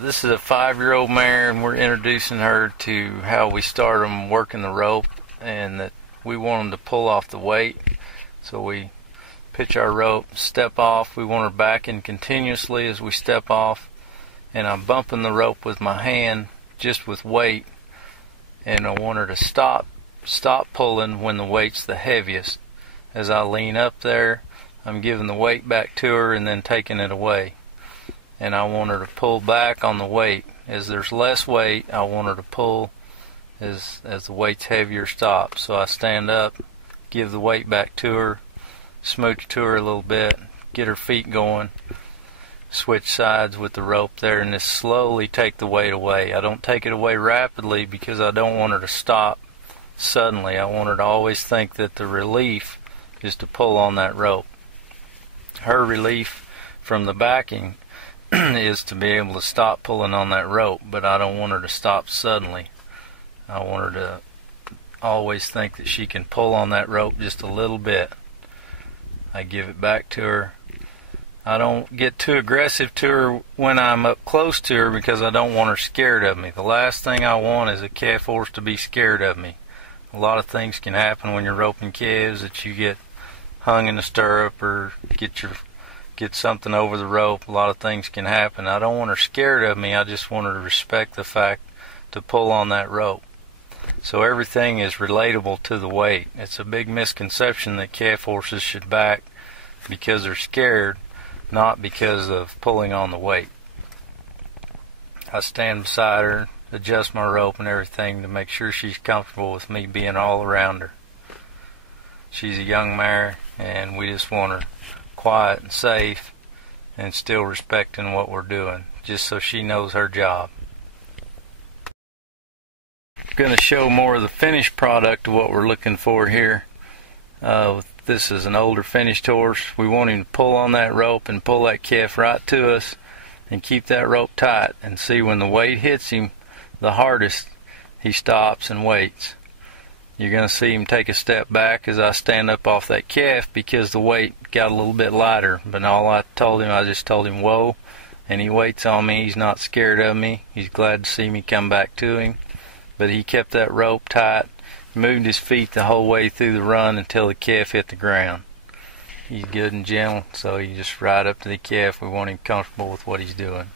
This is a 5-year-old mare, and we're introducing her to how we start them working the rope, and that we want them to pull off the weight. So we pitch our rope, step off. We want her backing continuously as we step off, and I'm bumping the rope with my hand just with weight, and I want her to stop pulling when the weight's the heaviest. As I lean up there, I'm giving the weight back to her and then taking it away. And I want her to pull back on the weight. As there's less weight, I want her to pull. As the weight's heavier, stop. So I stand up, give the weight back to her, smooch to her a little bit, get her feet going, switch sides with the rope there, and just slowly take the weight away. I don't take it away rapidly because I don't want her to stop suddenly. I want her to always think that the relief is to pull on that rope. Her relief from the backing is to be able to stop pulling on that rope, but I don't want her to stop suddenly. I want her to always think that she can pull on that rope just a little bit. I give it back to her. I don't get too aggressive to her when I'm up close to her because I don't want her scared of me. The last thing I want is a calf horse to be scared of me. A lot of things can happen when you're roping calves, that you get hung in the stirrup or get something over the rope. A lot of things can happen. I don't want her scared of me. I just want her to respect the fact to pull on that rope. So everything is relatable to the weight. It's a big misconception that calf horses should back because they're scared, not because of pulling on the weight. I stand beside her, adjust my rope and everything to make sure she's comfortable with me being all around her. She's a young mare, and we just want her quiet and safe and still respecting what we're doing, just so she knows her job. I'm going to show more of the finished product of what we're looking for here. This is an older finished horse. We want him to pull on that rope and pull that calf right to us and keep that rope tight, and see when the weight hits him the hardest, he stops and waits. You're going to see him take a step back as I stand up off that calf because the weight got a little bit lighter. But all I just told him, whoa, and he waits on me. He's not scared of me. He's glad to see me come back to him. But he kept that rope tight, moved his feet the whole way through the run until the calf hit the ground. He's good and gentle, so you just ride up to the calf. We want him comfortable with what he's doing.